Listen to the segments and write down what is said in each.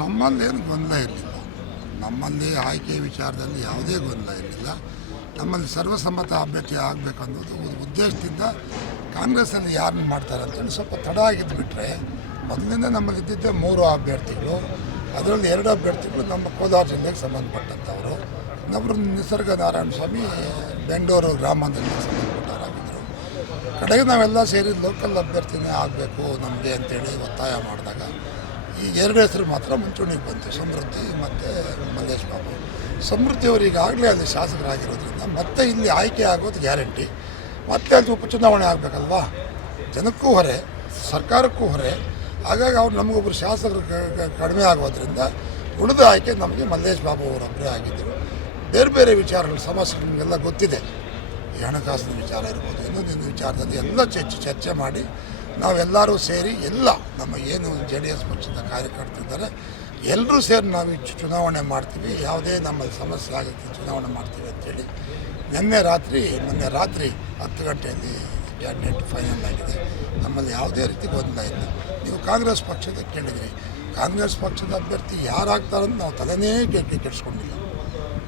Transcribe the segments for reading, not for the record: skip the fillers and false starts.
ನಮ್ಮಲ್ಲೇನು ಗೊಂದಲ ಇರಲಿಲ್ಲ. ನಮ್ಮಲ್ಲಿ ಆಯ್ಕೆ ವಿಚಾರದಲ್ಲಿ ಯಾವುದೇ ಗೊಂದಲ ಇರಲಿಲ್ಲ. ನಮ್ಮಲ್ಲಿ ಸರ್ವಸಮ್ಮತ ಅಭ್ಯರ್ಥಿ ಆಗಬೇಕನ್ನೋದು ಉದ್ದೇಶದಿಂದ ಕಾಂಗ್ರೆಸ್ಸಲ್ಲಿ ಯಾರನ್ನು ಮಾಡ್ತಾರೆ ಅಂತೇಳಿ ಸ್ವಲ್ಪ ತಡ ಆಗಿದ್ದು ಬಿಟ್ಟರೆ ಮೊದಲಿಂದ ನಮ್ಮಲ್ಲಿ ಇದ್ದಿದ್ದೆ 3 ಅಭ್ಯರ್ಥಿಗಳು. ಅದರಲ್ಲಿ 2 ಅಭ್ಯರ್ಥಿಗಳು ನಮ್ಮ ಕೋಲಾರ ಜಿಲ್ಲೆಗೆ ಸಂಬಂಧಪಟ್ಟಂಥವರು. ಇನ್ನೊಬ್ಬರು ನಿಸರ್ಗ ನಾರಾಯಣ ಸ್ವಾಮಿ ಬೆಂಗಳೂರು ಗ್ರಾಮಾಂತರಕ್ಕೆ ಸಂಬಂಧಪಟ್ಟವರಾಗಿದ್ದರು. ಕಡೆಗೆ ನಾವೆಲ್ಲ ಸೇರಿ ಲೋಕಲ್ ಅಭ್ಯರ್ಥಿನೇ ಆಗಬೇಕು ನಮಗೆ ಅಂತೇಳಿ ಒತ್ತಾಯ ಮಾಡಿದಾಗ ಈ 2 ಹೆಸರು ಮಾತ್ರ ಮುಂಚೂಣಿಗೆ ಬಂತು, ಸಮೃದ್ಧಿ ಮತ್ತು ಮಲ್ಲೇಶ್ ಬಾಬು. ಸಮೃದ್ಧಿಯವರು ಈಗಾಗಲೇ ಅಲ್ಲಿ ಶಾಸಕರಾಗಿರೋದ್ರಿಂದ ಮತ್ತೆ ಇಲ್ಲಿ ಆಯ್ಕೆ ಆಗೋದು ಗ್ಯಾರಂಟಿ. ಮತ್ತೆ ಅಲ್ಲಿ ಉಪಚುನಾವಣೆ ಆಗಬೇಕಲ್ವಾ, ಜನಕ್ಕೂ ಹೊರೆ, ಸರ್ಕಾರಕ್ಕೂ ಹೊರೆ. ಹಾಗಾಗಿ ಅವ್ರು ನಮಗೊಬ್ಬರು ಶಾಸಕರು ಕಡಿಮೆ ಆಗೋದ್ರಿಂದ ಉಳಿದ ಆಯ್ಕೆ ನಮಗೆ ಮಲ್ಲೇಶ್ ಬಾಬು ಅವರೊಬ್ಬರೇ ಆಗಿದ್ದರು. ಬೇರೆ ಬೇರೆ ವಿಚಾರಗಳು ಸಮಸ್ಯೆ ನಿಮಗೆಲ್ಲ ಗೊತ್ತಿದೆ. ಈ ಹಣಕಾಸಿನ ವಿಚಾರ ಇರ್ಬೋದು, ಇನ್ನೊಂದು ವಿಚಾರದಲ್ಲಿ ಎಲ್ಲ ಚರ್ಚೆ ಮಾಡಿ ನಾವೆಲ್ಲರೂ ಸೇರಿ ಎಲ್ಲ ನಮ್ಮ ಏನು JDS ಪಕ್ಷದ ಕಾರ್ಯಕರ್ತರಿದ್ದಾರೆ ಎಲ್ಲರೂ ಸೇರಿ ನಾವು ಚುನಾವಣೆ ಮಾಡ್ತೀವಿ, ಯಾವುದೇ ನಮ್ಮಲ್ಲಿ ಸಮಸ್ಯೆ ಆಗುತ್ತೆ ಚುನಾವಣೆ ಮಾಡ್ತೀವಿ ಅಂತೇಳಿ ಮೊನ್ನೆ ರಾತ್ರಿ 10 ಗಂಟೆಯಲ್ಲಿ ಕ್ಯಾಬಿನೆಟ್ ಫೈನಲ್ ಆಗಿದೆ. ನಮ್ಮಲ್ಲಿ ಯಾವುದೇ ರೀತಿ ಗೊಂದಲ ಇಲ್ಲ. ನೀವು ಕಾಂಗ್ರೆಸ್ ಪಕ್ಷದ ಕೇಳಿದ್ರಿ, ಕಾಂಗ್ರೆಸ್ ಪಕ್ಷದ ಅಭ್ಯರ್ಥಿ ಯಾರಾಗ್ತಾರಂತ ನಾವು ತಲೆನೇ ಕೆಡಿಸ್ಕೊಂಡಿಲ್ಲ.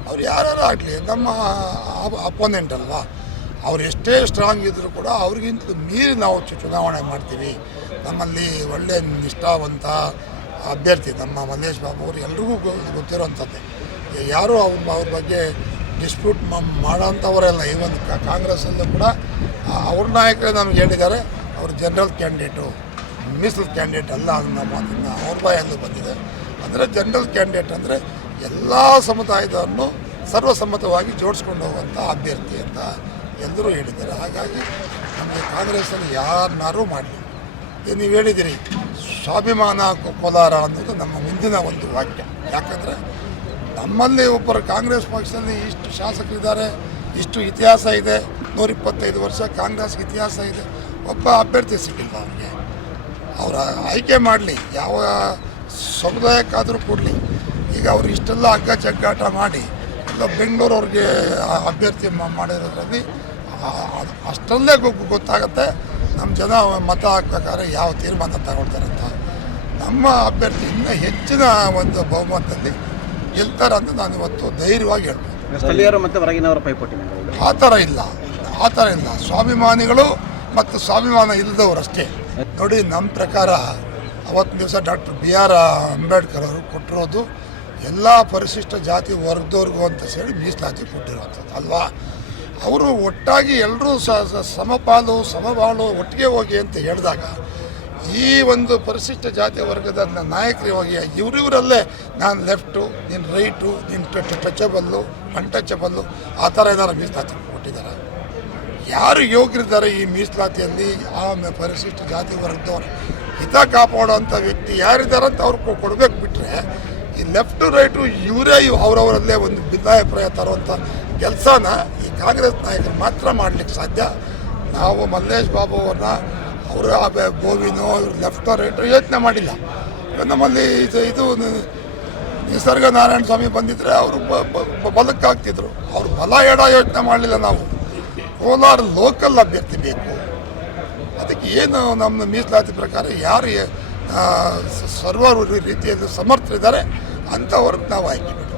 ಅವ್ರು ಯಾರು ಆಗಲಿ ನಮ್ಮ ಅಪೋನೆಂಟ್ ಅಲ್ವಾ, ಅವ್ರು ಎಷ್ಟೇ ಸ್ಟ್ರಾಂಗ್ ಇದ್ದರೂ ಕೂಡ ಅವ್ರಿಗಿಂತಲೂ ಮೀರಿ ನಾವು ಚುನಾವಣೆ ಮಾಡ್ತೀವಿ. ನಮ್ಮಲ್ಲಿ ಒಳ್ಳೆಯ ನಿಷ್ಠಾವಂತ ಅಭ್ಯರ್ಥಿ ನಮ್ಮ ಮಲ್ಲೇಶ್ ಬಾಬು ಅವರು ಎಲ್ರಿಗೂ ಗೊತ್ತಿರೋವಂಥದ್ದೇ. ಯಾರೂ ಅವ್ರ ಬಗ್ಗೆ ಡಿಸ್ಪ್ಯೂಟ್ ಮಾಡೋಂಥವರೆಲ್ಲ. ಈವನ್ ಕಾಂಗ್ರೆಸ್ಸಲ್ಲೂ ಕೂಡ ಅವ್ರ ನಾಯಕರೇ ನಮ್ಗೆ ಹೇಳಿದ್ದಾರೆ, ಅವರು ಜನರಲ್ ಕ್ಯಾಂಡಿಡೇಟು, ಮೀಸಲು ಕ್ಯಾಂಡಿಡೇಟ್ ಅಲ್ಲ ಅನ್ನೋ ಮಾತನ್ನು ಅವ್ರ ಬಾಯಲ್ಲೂ ಬಂದಿದೆ. ಅಂದರೆ ಜನರಲ್ ಕ್ಯಾಂಡಿಡೇಟ್ ಅಂದರೆ ಎಲ್ಲ ಸಮುದಾಯದವನ್ನು ಸರ್ವಸಮ್ಮತವಾಗಿ ಜೋಡಿಸ್ಕೊಂಡು ಹೋಗುವಂಥ ಅಭ್ಯರ್ಥಿ ಅಂತ ಎಲ್ಲರೂ ಹೇಳಿದ್ದಾರೆ. ಹಾಗಾಗಿ ನಮಗೆ ಕಾಂಗ್ರೆಸ್ಸಲ್ಲಿ ಯಾರನ್ನಾರೂ ಮಾಡಲಿ. ನೀವು ಹೇಳಿದಿರಿ ಸ್ವಾಭಿಮಾನ ಕೋಲಾರ ಅನ್ನೋದು ನಮ್ಮ ಮುಂದಿನ ಒಂದು ವಾಕ್ಯ. ಯಾಕಂದರೆ ನಮ್ಮಲ್ಲಿ ಒಬ್ಬರು ಕಾಂಗ್ರೆಸ್ ಪಕ್ಷದಲ್ಲಿ ಇಷ್ಟು ಶಾಸಕರಿದ್ದಾರೆ, ಇಷ್ಟು ಇತಿಹಾಸ ಇದೆ, 125 ವರ್ಷ ಕಾಂಗ್ರೆಸ್ಗೆ ಇತಿಹಾಸ ಇದೆ. ಒಬ್ಬ ಅಭ್ಯರ್ಥಿ ಸಿಕ್ಕಿಲ್ಲ ಅವ್ರಿಗೆ. ಅವರ ಆಯ್ಕೆ ಮಾಡಲಿ, ಯಾವ ಸಮುದಾಯಕ್ಕಾದರೂ ಕೊಡಲಿ. ಈಗ ಅವರು ಇಷ್ಟೆಲ್ಲ ಹಗ್ಗ ಜಗ್ಗಾಟ ಮಾಡಿ ಎಲ್ಲ ಬೆಂಗಳೂರವ್ರಿಗೆ ಅಭ್ಯರ್ಥಿ ಮಾಡಿರೋದ್ರಲ್ಲಿ ಅಷ್ಟರಲ್ಲೇ ಗೊತ್ತಾಗುತ್ತೆ ನಮ್ಮ ಜನ ಮತ ಹಾಕ್ಬೇಕಾದ್ರೆ ಯಾವ ತೀರ್ಮಾನ ತಗೊಳ್ತಾರೆ ಅಂತ. ನಮ್ಮ ಅಭ್ಯರ್ಥಿ ಇನ್ನೂ ಹೆಚ್ಚಿನ ಒಂದು ಬಹುಮತದಲ್ಲಿ ಗೆಲ್ತಾರೆ ಅಂತ ನಾನು ಇವತ್ತು ಧೈರ್ಯವಾಗಿ ಹೇಳ್ಬೋದು. ಸ್ಥಳೀಯರು ಮತ್ತು ಹೊರಗಿನವರ ಪೈಪೋಟಿ ಆ ಥರ ಇಲ್ಲ. ಸ್ವಾಭಿಮಾನಿಗಳು ಮತ್ತು ಸ್ವಾಭಿಮಾನ ಇಲ್ಲದವರಷ್ಟೇ. ನೋಡಿ, ನಮ್ಮ ಪ್ರಕಾರ ಅವತ್ತಿನ ದಿವಸ ಡಾಕ್ಟರ್ BR ಅಂಬೇಡ್ಕರ್ ಅವರು ಕೊಟ್ಟಿರೋದು ಎಲ್ಲ ಪರಿಶಿಷ್ಟ ಜಾತಿ ವರ್ಗದವ್ರಿಗೂ ಅಂತ ಹೇಳಿ ಮೀಸಲಾತಿ ಕೊಟ್ಟಿರುವಂಥದ್ದು ಅಲ್ವಾ. ಅವರು ಒಟ್ಟಾಗಿ ಎಲ್ಲರೂ ಸಮಪಾಲು ಸಮಬಾಳು ಒಟ್ಟಿಗೆ ಹೋಗಿ ಅಂತ ಹೇಳಿದಾಗ ಈ ಒಂದು ಪರಿಶಿಷ್ಟ ಜಾತಿ ವರ್ಗದ ನಾಯಕರು ಹೋಗಿ ಇವರಲ್ಲೇ ನಾನು ಲೆಫ್ಟು, ನೀನು ರೈಟು, ನೀನು ಟಚಬಲ್ಲು, ಅನ್ಟಚಬಲ್ಲು ಆ ಥರ ಏನಾರು ಮೀಸಲಾತಿ ಕೊಟ್ಟಿದ್ದಾರೆ. ಯಾರು ಯೋಗ್ಯರಿದ್ದಾರೆ ಈ ಮೀಸಲಾತಿಯಲ್ಲಿ ಆ ಪರಿಶಿಷ್ಟ ಜಾತಿ ವರ್ಗದವರು ಹಿತ ಕಾಪಾಡುವಂಥ ವ್ಯಕ್ತಿ ಯಾರಿದ್ದಾರೆ ಅಂತ ಅವ್ರು ಕೊಡಬೇಕು. ಬಿಟ್ಟರೆ ಈ ಲೆಫ್ಟು ರೈಟು ಇವರೇ ಅವರವರಲ್ಲೇ ಒಂದು ಭಿನ್ನಾಭಿಪ್ರಾಯ ತರುವಂಥ ಕೆಲಸನ ಈ ಕಾಂಗ್ರೆಸ್ ನಾಯಕರು ಮಾತ್ರ ಮಾಡಲಿಕ್ಕೆ ಸಾಧ್ಯ. ನಾವು ಮಲ್ಲೇಶ್ ಬಾಬು ಅವ್ರನ್ನ ಅವರ ಗೋವಿನೋ ಇವ್ರು ಲೆಫ್ಟೋ ರೈಟೋ ಯೋಚನೆ ಮಾಡಿಲ್ಲ. ನಮ್ಮಲ್ಲಿ ಇದು ನಿಸರ್ಗ ನಾರಾಯಣ ಸ್ವಾಮಿ ಬಂದಿದ್ದರೆ ಅವರು ಬಲಕ್ಕಾಗ್ತಿದ್ರು. ಅವರು ಬಲ ಎಡ ಯೋಚನೆ ಮಾಡಲಿಲ್ಲ. ನಾವು ಕೋಲಾರ ಲೋಕಲ್ ಅಭ್ಯರ್ಥಿ ಬೇಕು. ಅದಕ್ಕೆ ಏನು ನಮ್ಮ ಮೀಸಲಾತಿ ಪ್ರಕಾರ ಯಾರು ಸರ್ವ ರೀತಿಯಲ್ಲಿ ಸಮರ್ಥರಿದ್ದಾರೆ ಅಂಥವ್ರಿಗೆ ನಾವು ಆಯ್ಕೆ ಮಾಡಿ